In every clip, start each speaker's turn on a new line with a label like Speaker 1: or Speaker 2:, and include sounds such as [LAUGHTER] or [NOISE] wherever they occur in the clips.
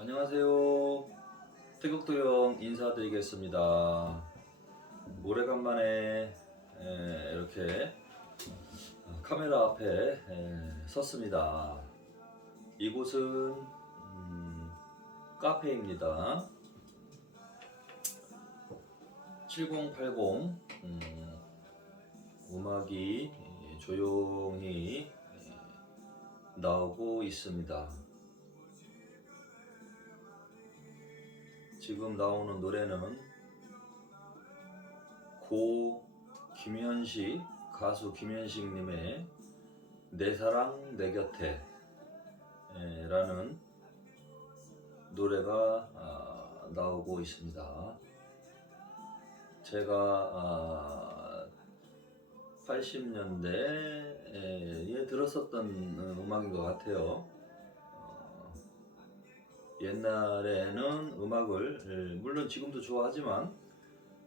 Speaker 1: 안녕하세요. 태국도형 인사드리겠습니다. 오래간만에 에, 이렇게 카메라 앞에 에, 섰습니다. 이곳은 음, 카페입니다. 7080 음, 음악이 에, 조용히 에, 나오고 있습니다. 지금 나오는 노래는 고 김현식 가수 김현식님의 내 사랑 내 곁에 에, 라는 노래가 아, 나오고 있습니다. 제가 아, 80년대에 들었었던 음악인 것 같아요. 어, 옛날에는 음악을 예, 물론 지금도 좋아하지만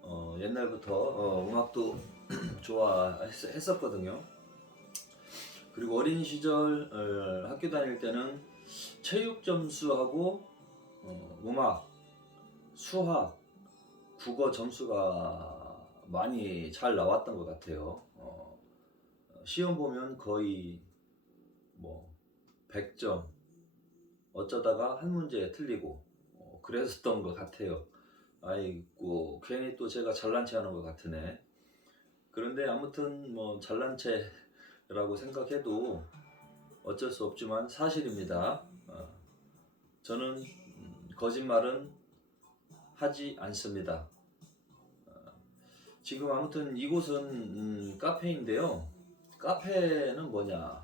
Speaker 1: 어, 옛날부터 어, 음악도 [CLEARS THROAT] 좋아했었거든요. 그리고 어린 시절 어, 학교 다닐 때는 체육 점수하고 어, 음악, 수학, 국어 점수가 많이 잘 나왔던 것 같아요. 어, 시험 보면 거의 뭐 100점, 어쩌다가 한 문제 틀리고 어, 그랬었던 것 같아요. 아이고 괜히 또 제가 잘난 체 하는 것 같으네. 그런데 아무튼 뭐 잘난 체라고 생각해도 어쩔 수 없지만 사실입니다. 어, 저는 음, 거짓말은 하지 않습니다. 어, 지금 아무튼 이곳은 음, 카페인데요. 카페는 뭐냐?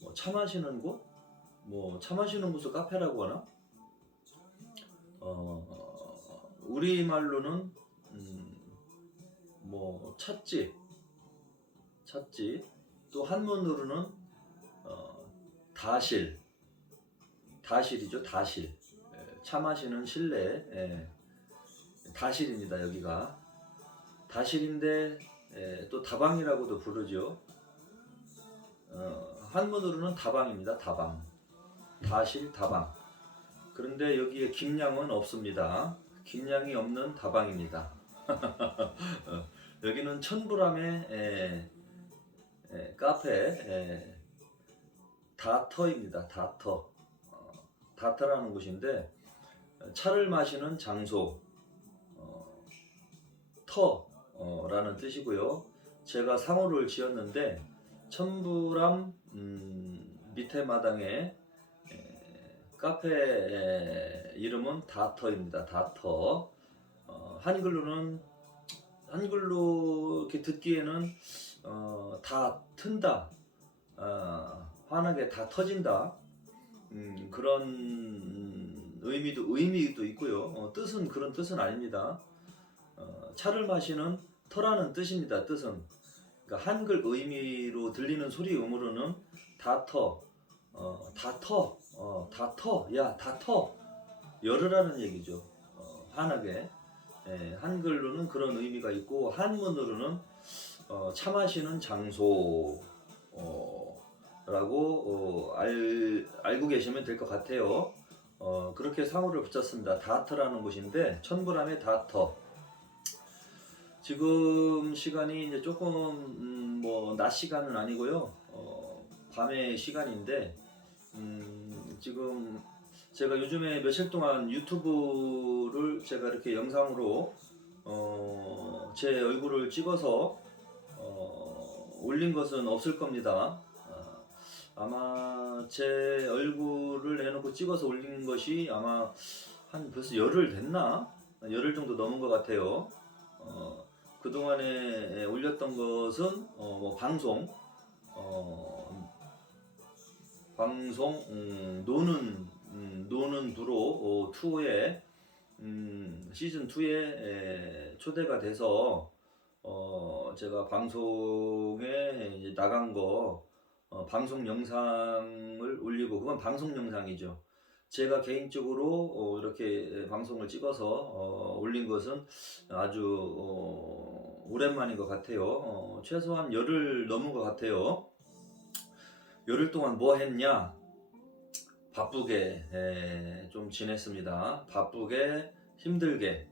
Speaker 1: 뭐 차 마시는 곳? 뭐 차 마시는 곳을 카페라고 하나? 어, 우리 말로는 음, 뭐 찻집, 찻집. 또 한문으로는 어, 다실, 다실이죠, 다실. 예, 차 마시는 실내, 예, 다실입니다 여기가. 다실인데 예, 또 다방이라고도 부르죠. 어, 한문으로는 다방입니다, 다방. 다실 다방. 그런데 여기에 김양은 없습니다. 김양이 없는 다방입니다. [LAUGHS] 어, 여기는 천부람의 에, 에, 카페 에, 다터입니다. 다터. 어, 다터라는 곳인데 차를 마시는 장소 어, 터라는 뜻이고요. 제가 상호를 지었는데 천부람 음, 밑에 마당에 에, 카페 에, 이름은 다터입니다. 다터. 어, 한글로는 한글로 이렇게 듣기에는 어, 다 튼다, 어, 환하게 다 터진다 음, 그런 의미도 의미도 있고요. 어, 뜻은 그런 뜻은 아닙니다. 어, 차를 마시는 터라는 뜻입니다. 뜻은 그러니까 한글 의미로 들리는 소리 음으로는 다터, 어, 다터, 어, 다 터, 야 다 터 열으라는 얘기죠. 어, 환하게. 예, 한글로는 그런 의미가 있고 한문으로는 어, 차 마시는 장소 어, 라고 어, 알, 알고 계시면 될 것 같아요. 어, 그렇게 상호를 붙였습니다. 다터라는 곳인데 천부람의 다터. 지금 시간이 이제 조금 음, 뭐 낮 시간은 아니고요. 어, 밤의 시간인데 음, 지금 제가 요즘에 며칠 동안 유튜브를 제가 이렇게 영상으로 어, 제 얼굴을 찍어서 어, 올린 것은 없을 겁니다. 어, 아마 제 얼굴을 해놓고 찍어서 올린 것이 아마 한 벌써 열흘 됐나? 열흘 정도 넘은 것 같아요. 어, 그동안에 올렸던 것은 어, 뭐 방송, 어, 방송, 음, 노는 음, 노는 두로 어, 2에 음, 시즌 2에 초대가 돼서 어, 제가 방송에 이제 나간 거 어, 방송 영상을 올리고 그건 방송 영상이죠. 제가 개인적으로 어, 이렇게 방송을 찍어서 어, 올린 것은 아주 어, 오랜만인 것 같아요. 어, 최소한 열흘 넘은 것 같아요. 열흘 동안 뭐 했냐? 바쁘게 에, 좀 지냈습니다. 바쁘게 힘들게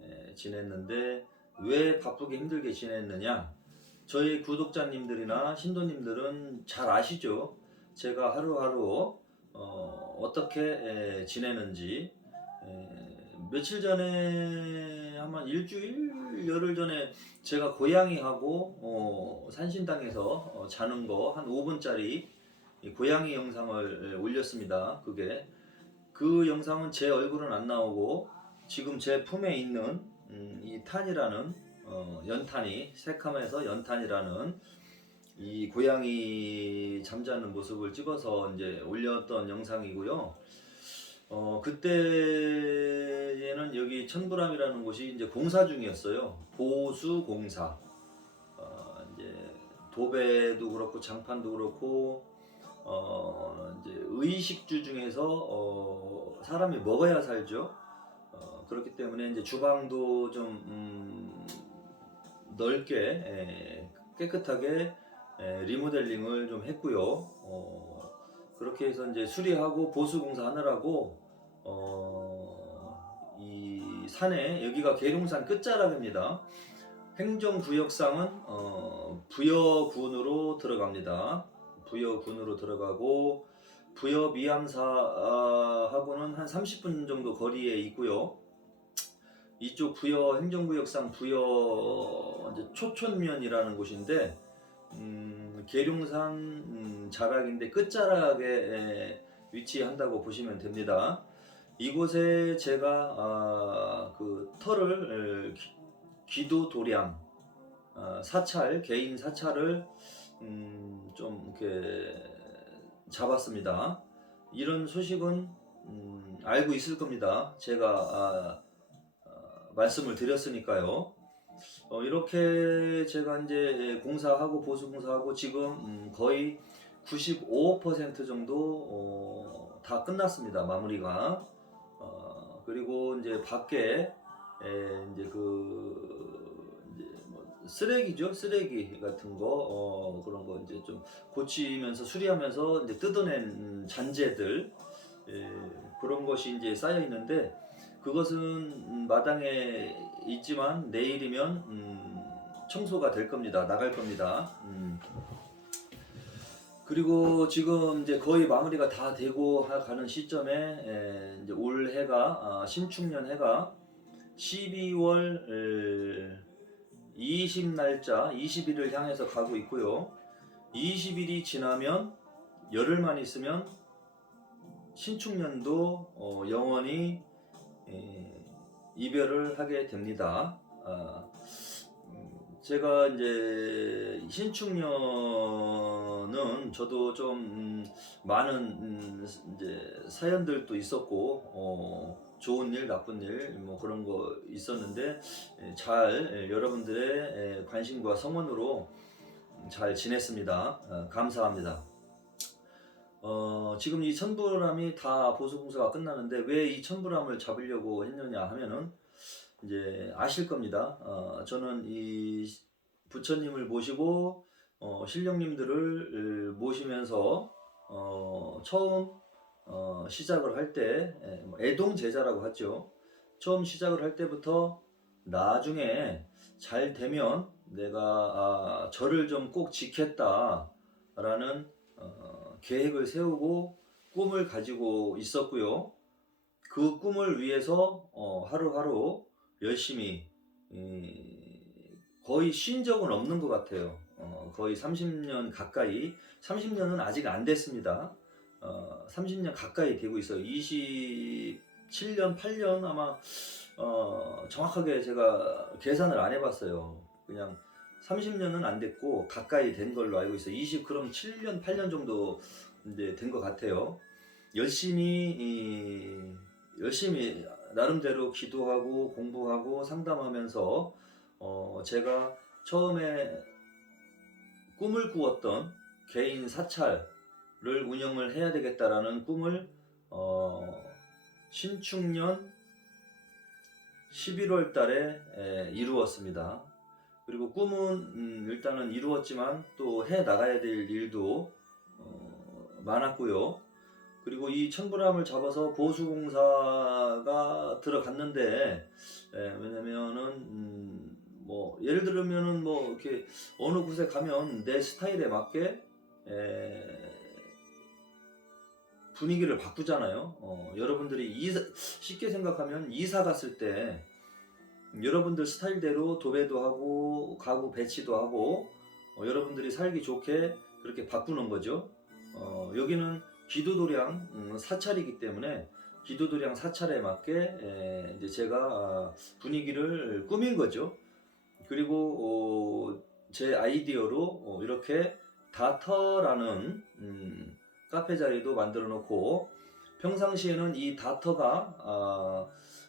Speaker 1: 에, 지냈는데 왜 바쁘게 힘들게 지냈느냐? 저희 구독자님들이나 신도님들은 잘 아시죠? 제가 하루하루 어, 떻게 지내는지 에, 며칠 전에 아마 일주일 열흘 전에 제가 고양이하고 어, 산신당에서 어, 자는 거 한 5분짜리 고양이 영상을 올렸습니다. 그게 그 영상은 제 얼굴은 안 나오고 지금 제 품에 있는 음, 이 탄이라는 어, 연탄이 새카마에서 연탄이라는 이 고양이 잠자는 모습을 찍어서 이제 올렸던 영상이고요. 어, 그때에는 여기 천부람이라는 곳이 이제 공사 중이었어요. 보수 공사. 어, 이제 도배도 그렇고 장판도 그렇고 어, 이제 의식주 중에서 어, 사람이 먹어야 살죠. 어, 그렇기 때문에 이제 주방도 좀 음, 넓게 에, 깨끗하게 에, 리모델링을 좀 했고요. 어, 그렇게 해서 이제 수리하고 보수 공사 하느라고 어, 이 산에 여기가 계룡산 끝자락입니다. 행정구역상은 어, 부여군으로 들어갑니다. 부여군으로 들어가고 부여 미암사하고는 한 30분 정도 거리에 있고요. 이쪽 부여 행정구역상 부여 초촌면이라는 곳인데 음, 계룡산 음, 자락인데 끝자락에 에, 위치한다고 보시면 됩니다. 이곳에 제가 아, 그 에, 기- 기도 도량 아, 사찰 개인 사찰을 음, 좀 이렇게 잡았습니다. 이런 소식은 음, 알고 있을 겁니다. 제가 아, 아, 말씀을 드렸으니까요. 어, 이렇게 제가 이제 공사하고 보수 공사하고 지금 음, 거의 95% 정도 어, 다 끝났습니다. 마무리가. 어, 그리고 이제 밖에 에, 이제 그 이제 뭐 쓰레기죠? 쓰레기 같은 거 어, 그런 거 이제 좀 고치면서 수리하면서 이제 뜯어낸 잔재들 예, 그런 것이 이제 쌓여 있는데 그것은 음, 마당에 있지만 내일이면 음, 청소가 될 겁니다. 나갈 겁니다. 음. 그리고 지금 이제 거의 마무리가 다 되고 하- 가는 시점에 에, 이제 올 해가 아, 신축년 해가 12월 20날짜 20일을 향해서 가고 있고요. 20일이 지나면 열흘만 있으면 신축년도 어, 영원히 에, 이별을 하게 됩니다. 아, 음, 제가 이제 신축년은 저도 좀 음, 많은 음, 이제 사연들도 있었고 어, 좋은 일, 나쁜 일, 뭐 그런 거 있었는데 에, 잘 에, 여러분들의 에, 관심과 성원으로 잘 지냈습니다. 어, 감사합니다. 어, 지금 이 천부람이 다 보수공사가 끝나는데 왜 이 천부람을 잡으려고 했느냐 하면은 이제 아실 겁니다. 어, 저는 이 부처님을 모시고 어, 신령님들을 모시면서 어, 처음 어, 시작을 할 때 애동 제자라고 하죠. 처음 시작을 할 때부터 나중에 잘 되면 내가 아, 절을 좀 꼭 지켰다라는 어, 계획을 세우고 꿈을 가지고 있었고요. 그 꿈을 위해서 어, 하루하루 열심히 이, 거의 쉰 적은 없는 것 같아요. 어, 거의 30년 가까이 30년은 아직 안 됐습니다. 어, 30년 가까이 되고 있어요. 27년, 8년 아마 어, 정확하게 제가 계산을 안 해봤어요. 그냥 30년은 안 됐고 가까이 된 걸로 알고 있어요. 20 그럼 7년, 8년 정도 이제 된 것 같아요. 열심히 이, 열심히 나름대로 기도하고 공부하고 상담하면서 어, 제가 처음에 꿈을 꾸었던 개인 사찰을 운영을 해야 되겠다라는 꿈을 어, 신축년 11월 달에 에, 이루었습니다. 그리고 꿈은 음, 일단은 이루었지만 또 해 나가야 될 일도 어, 많았고요. 그리고 이 천불암을 잡아서 보수공사가 들어갔는데 예, 왜냐면은 음, 뭐 예를 들면은 뭐 이렇게 어느 곳에 가면 내 스타일에 맞게 에, 분위기를 바꾸잖아요. 어, 여러분들이 이사, 쉽게 생각하면 이사 갔을 때 여러분들 스타일대로 도배도 하고 가구 배치도 하고 어, 여러분들이 살기 좋게 그렇게 바꾸는 거죠. 어, 여기는 기도도량 음, 사찰이기 때문에 기도도량 사찰에 맞게 에, 이제 제가 아, 분위기를 꾸민 거죠. 그리고 어, 제 아이디어로 어, 이렇게 다터라는 음, 카페 자리도 만들어 놓고 평상시에는 이 다터가 아,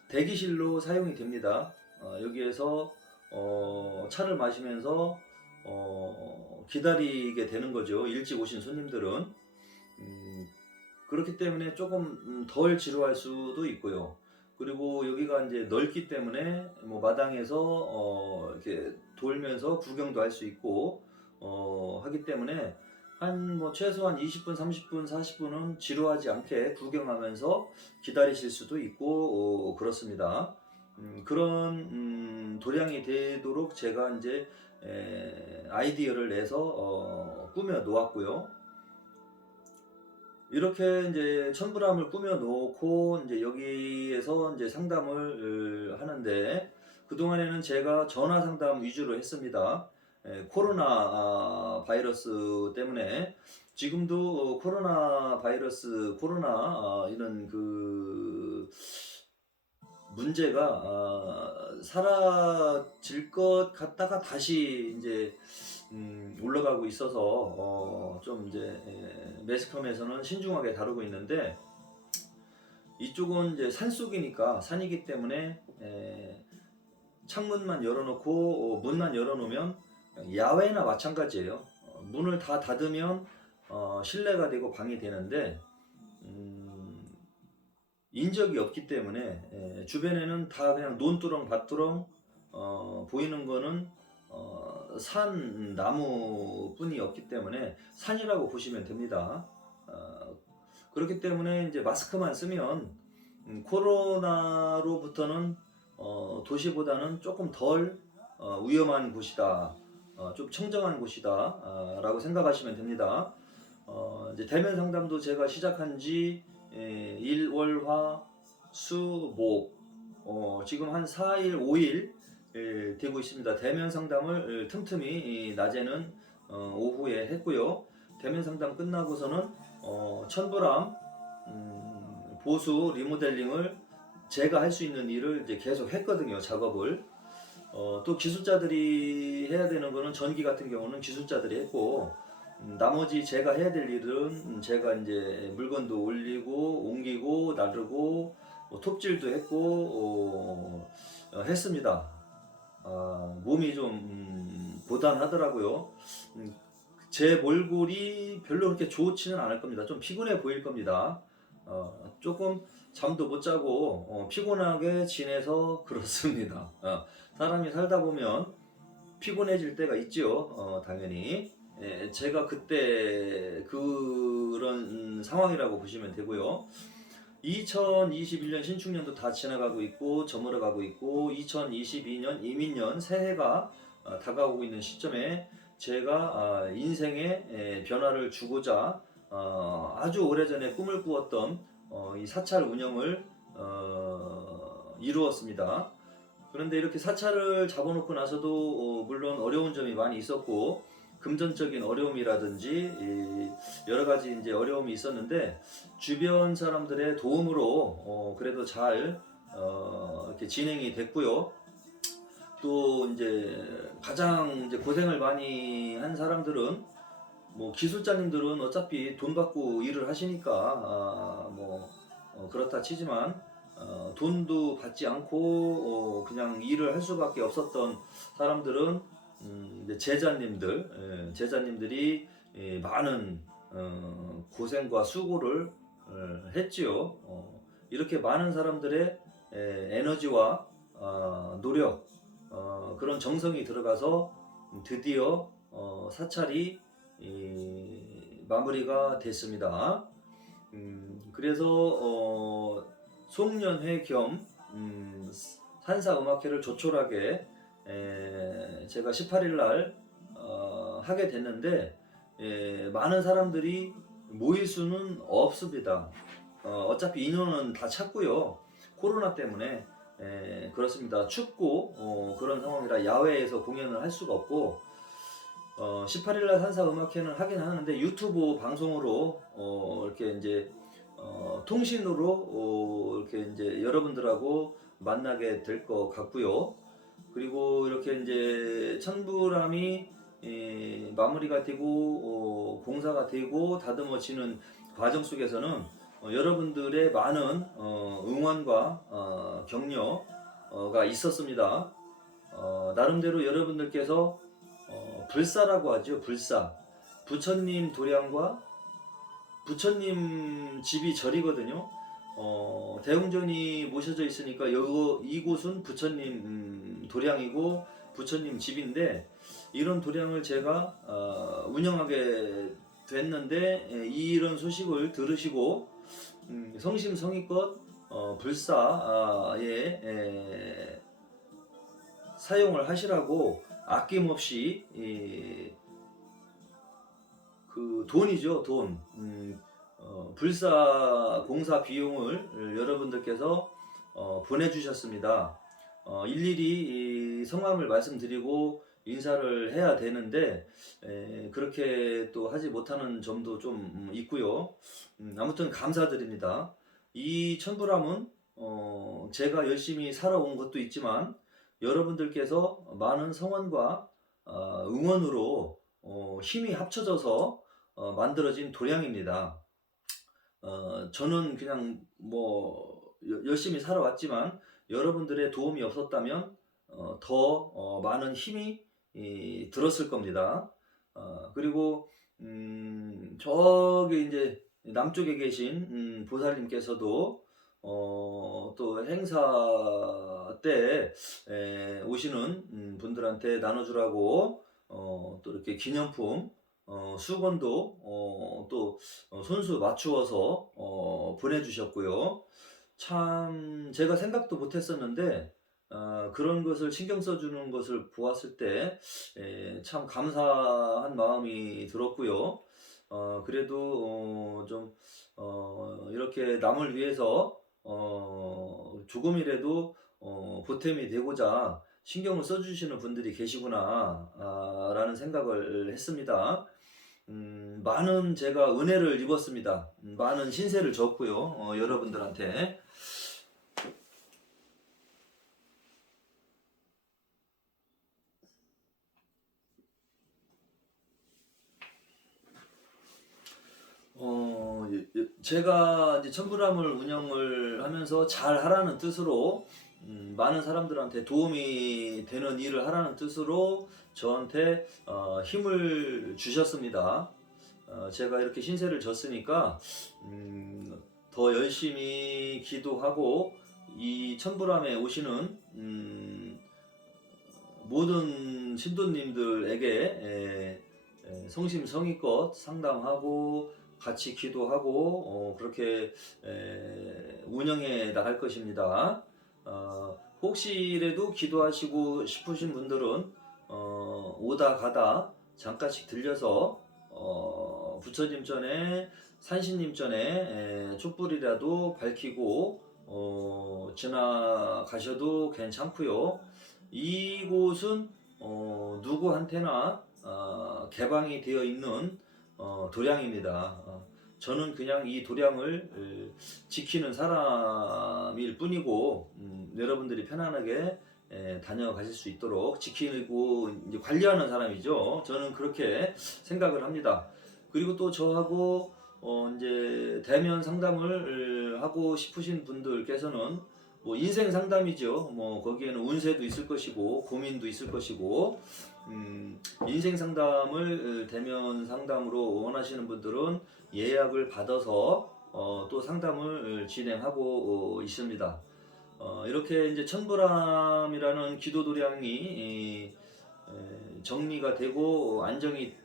Speaker 1: 대기실로 사용이 됩니다. 어, 여기에서 어, 차를 마시면서 어, 기다리게 되는 거죠. 일찍 오신 손님들은 음, 그렇기 때문에 조금 음, 덜 지루할 수도 있고요. 그리고 여기가 이제 넓기 때문에 뭐 마당에서 어, 이렇게 돌면서 구경도 할 수 있고 어, 하기 때문에 한 뭐 최소한 20분, 30분, 40분은 지루하지 않게 구경하면서 기다리실 수도 있고 어, 그렇습니다. 음, 그런 음, 도량이 되도록 제가 이제 에, 아이디어를 내서 어, 꾸며 놓았고요. 이렇게 이제 천불암을 꾸며 놓고 이제 여기에서 이제 상담을 어, 하는데 그 동안에는 제가 전화 상담 위주로 했습니다. 에, 코로나 아, 바이러스 때문에 지금도 어, 코로나 바이러스 코로나 아, 이런 그 문제가 아, 사라질 것 같다가 다시 이제 음, 올라가고 있어서 어, 좀 이제 에, 매스컴에서는 신중하게 다루고 있는데 이쪽은 이제 산 속이니까 산이기 때문에 에, 창문만 열어놓고 어, 문만 열어놓으면 야외나 마찬가지예요. 어, 문을 다 닫으면 어, 실내가 되고 방이 되는데 음, 인적이 없기 때문에 에, 주변에는 다 그냥 논두렁 밭두렁 어, 보이는 거는 어, 산 나무뿐이 없기 때문에 산이라고 보시면 됩니다. 어, 그렇기 때문에 이제 마스크만 쓰면 음, 코로나로부터는 어, 도시보다는 조금 덜 어, 위험한 곳이다. 어, 좀 청정한 곳이다. 아, 라고 생각하시면 됩니다. 어, 이제 대면 상담도 제가 시작한 지 에, 일월화 수 목 어, 지금 한 4일 5일 에, 되고 있습니다. 대면 상담을 에, 틈틈이 이, 낮에는 어, 오후에 했고요. 대면 상담 끝나고서는 어, 천불암 음, 보수 리모델링을 제가 할 수 있는 일을 이제 계속 했거든요. 작업을 어, 또 기술자들이 해야 되는 거는 전기 같은 경우는 기술자들이 했고 음, 나머지 제가 해야 될 일은 음, 제가 이제 물건도 올리고 옮기고 나르고 뭐 톱질도 했고 했습니다. 아, 몸이 좀 음, 고단하더라고요. 음, 제 몰골이 별로 그렇게 좋지는 않을 겁니다. 좀 피곤해 보일 겁니다. 어, 조금 잠도 못 자고 어, 피곤하게 지내서 [LAUGHS] 그렇습니다. 어, 사람이 살다 보면 피곤해질 때가 있죠. 어, 당연히. 예, 제가 그때 그런 상황이라고 보시면 되고요. 2021년 신축년도 다 지나가고 있고 저물어 가고 있고 2022년 이민년 새해가 어, 다가오고 있는 시점에 제가 아, 인생의 에, 변화를 주고자 어, 아주 오래전에 꿈을 꾸었던 어, 이 사찰 운영을 어, 이루었습니다. 그런데 이렇게 사찰을 잡아놓고 나서도 어, 물론 어려운 점이 많이 있었고 금전적인 어려움이라든지 이 여러 가지 이제 어려움이 있었는데 주변 사람들의 도움으로 어, 그래도 잘 어, 이렇게 진행이 됐고요. 또 이제 가장 이제 고생을 많이 한 사람들은 뭐 기술자님들은 어차피 돈 받고 일을 하시니까 아, 뭐 어, 그렇다 치지만 어, 돈도 받지 않고 어, 그냥 일을 할 수밖에 없었던 사람들은 음, 제자님들 예, 제자님들이 예, 많은 어, 고생과 수고를 어, 했지요. 어, 이렇게 많은 사람들의 에, 에너지와 어, 노력 어, 그런 정성이 들어가서 드디어 어, 사찰이 이, 마무리가 됐습니다. 음, 그래서 어, 송년회 겸 음, 산사 음악회를 조촐하게 에, 제가 18일 날 어, 하게 됐는데 에, 많은 사람들이 모일 수는 없습니다. 어, 어차피 인원은 다 찼고요. 코로나 때문에 에, 그렇습니다. 춥고 어, 그런 상황이라 야외에서 공연을 할 수가 없고 어, 18일 날 산사 음악회는 하긴 하는데 유튜브 방송으로 어, 이렇게 이제 어, 통신으로 어, 이렇게 이제 여러분들하고 만나게 될 것 같고요. 그리고 이렇게 이제 천부람이 에, 마무리가 되고 어, 공사가 되고 다듬어지는 과정 속에서는 어, 여러분들의 많은 어, 응원과 어, 격려가 있었습니다. 어, 나름대로 여러분들께서 어, 불사라고 하죠. 불사. 부처님 도량과 부처님 집이 절이거든요. 어, 대웅전이 모셔져 있으니까 요, 이곳은 부처님 음, 도량이고 부처님 집인데 이런 도량을 제가 어, 운영하게 됐는데 에, 이런 소식을 들으시고 음, 성심성의껏 어, 불사에 에, 사용을 하시라고 아낌없이 이, 그 돈이죠 돈 음, 어, 불사 공사 비용을 여러분들께서 어, 보내주셨습니다. 어, 일일이 이 성함을 말씀드리고 인사를 해야 되는데 에, 그렇게 또 하지 못하는 점도 좀 음, 있고요. 음, 아무튼 감사드립니다. 이 천부람은 어, 제가 열심히 살아온 것도 있지만 여러분들께서 많은 성원과 어, 응원으로 어, 힘이 합쳐져서 어, 만들어진 도량입니다. 어, 저는 그냥 뭐 여- 열심히 살아왔지만 여러분들의 도움이 없었다면 어, 더 어, 많은 힘이 이, 들었을 겁니다. 어, 그리고 음, 저기 이제 남쪽에 계신 음, 보살님께서도 어, 또 행사 때 에, 오시는 음, 분들한테 나눠주라고 어, 또 이렇게 기념품 어, 수건도 어, 또 어, 손수 맞추어서 어, 보내주셨고요. 참 제가 생각도 못했었는데 어, 그런 것을 신경 써주는 것을 보았을 때 참 감사한 마음이 들었고요. 어, 그래도 어, 좀 어, 이렇게 남을 위해서 어, 조금이라도 어, 보탬이 되고자 신경을 써주시는 분들이 계시구나 아, 라는 생각을 했습니다. 음, 많은 제가 은혜를 입었습니다. 음, 많은 신세를 졌고요. 어, 여러분들한테. 어, 예, 예, 제가 이제 천부람을 운영을 하면서 잘 하라는 뜻으로 음, 많은 사람들한테 도움이 되는 일을 하라는 뜻으로 저한테 어, 힘을 주셨습니다. 어, 제가 이렇게 신세를 졌으니까 음, 더 열심히 기도하고 이 천부람에 오시는 음, 모든 신도님들에게 에, 에, 성심성의껏 상담하고 같이 기도하고 어, 그렇게 에, 운영해 나갈 것입니다. 어, 혹시라도 기도하시고 싶으신 분들은 어, 오다 가다 잠깐씩 들려서 어, 부처님 전에 산신님 전에 에, 촛불이라도 밝히고 어, 지나가셔도 괜찮고요. 이곳은 어, 누구한테나 어, 개방이 되어 있는 어, 도량입니다. 어, 저는 그냥 이 도량을 에, 지키는 사람일 뿐이고 음, 여러분들이 편안하게 에, 다녀가실 수 있도록 지키고 이제 관리하는 사람이죠. 저는 그렇게 생각을 합니다. 그리고 또 저하고 어, 이제 대면 상담을 에, 하고 싶으신 분들께서는 뭐 인생 상담이죠. 뭐 거기에는 운세도 있을 것이고 고민도 있을 것이고 음, 인생 상담을 에, 대면 상담으로 원하시는 분들은 예약을 받아서 어, 또 상담을 진행하고 어, 있습니다. 어, 이렇게 이제 천부람이라는 기도 도량이 정리가 되고 안정이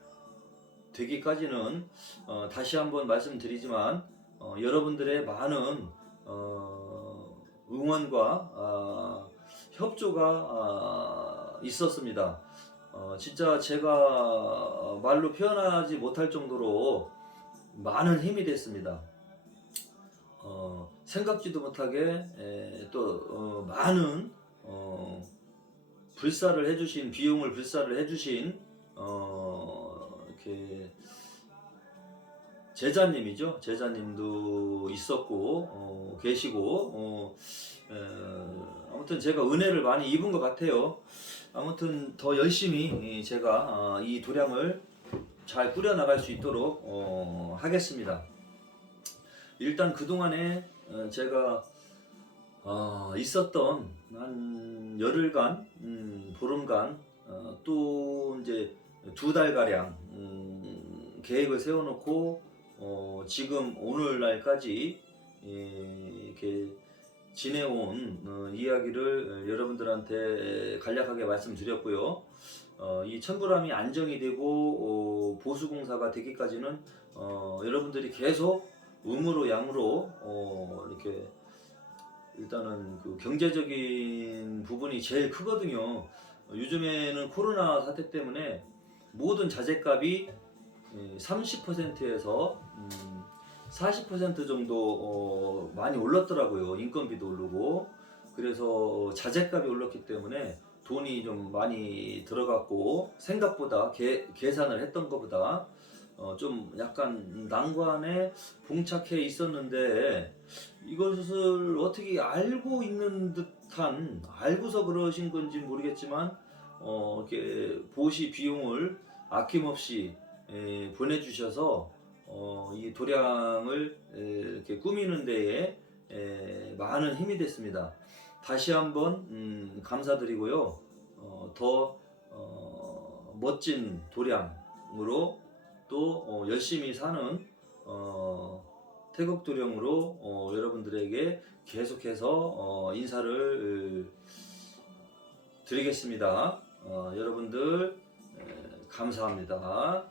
Speaker 1: 되기까지는 어, 다시 한번 말씀드리지만 어, 여러분들의 많은 어, 응원과 아, 협조가 아, 있었습니다. 어, 진짜 제가 말로 표현하지 못할 정도로 많은 힘이 됐습니다. 어, 생각지도 못하게 에, 또 어, 많은 어, 불사를 해주신 비용을 불사를 해주신 어, 이렇게 제자님이죠 제자님도 있었고 어, 계시고 어, 에, 아무튼 제가 은혜를 많이 입은 것 같아요. 아무튼 더 열심히 이, 제가 아, 이 도량을 잘 꾸려 나갈 수 있도록 어, 하겠습니다. 일단 그 동안에 제가 어, 있었던 한 열흘간, 음, 보름간, 어, 또 이제 두 달 가량 음, 계획을 세워놓고 어, 지금 오늘날까지 예, 이렇게 지내온 어, 이야기를 여러분들한테 간략하게 말씀드렸고요. 어, 이 천불암이 안정이 되고 어, 보수공사가 되기까지는 어, 여러분들이 계속 음으로 양으로 어, 이렇게 일단은 그 경제적인 부분이 제일 크거든요. 어, 요즘에는 코로나 사태 때문에 모든 자재값이 30%에서 40% 정도 어, 많이 올랐더라고요. 인건비도 오르고 그래서 자재값이 올랐기 때문에 돈이 좀 많이 들어갔고 생각보다 계, 계산을 했던 것보다 어, 좀 약간 난관에 봉착해 있었는데 이것을 어떻게 알고 있는 듯한 알고서 그러신 건지 모르겠지만 어, 이렇게 보시 비용을 아낌없이 에, 보내주셔서 어, 이 도량을 에, 이렇게 꾸미는 데에 에, 많은 힘이 됐습니다. 다시 한번 음, 감사드리고요. 어, 더 어, 멋진 도량으로 또 어, 열심히 사는 어, 태국 도령으로 어, 여러분들에게 계속해서 어, 인사를 드리겠습니다. 어, 여러분들 에, 감사합니다.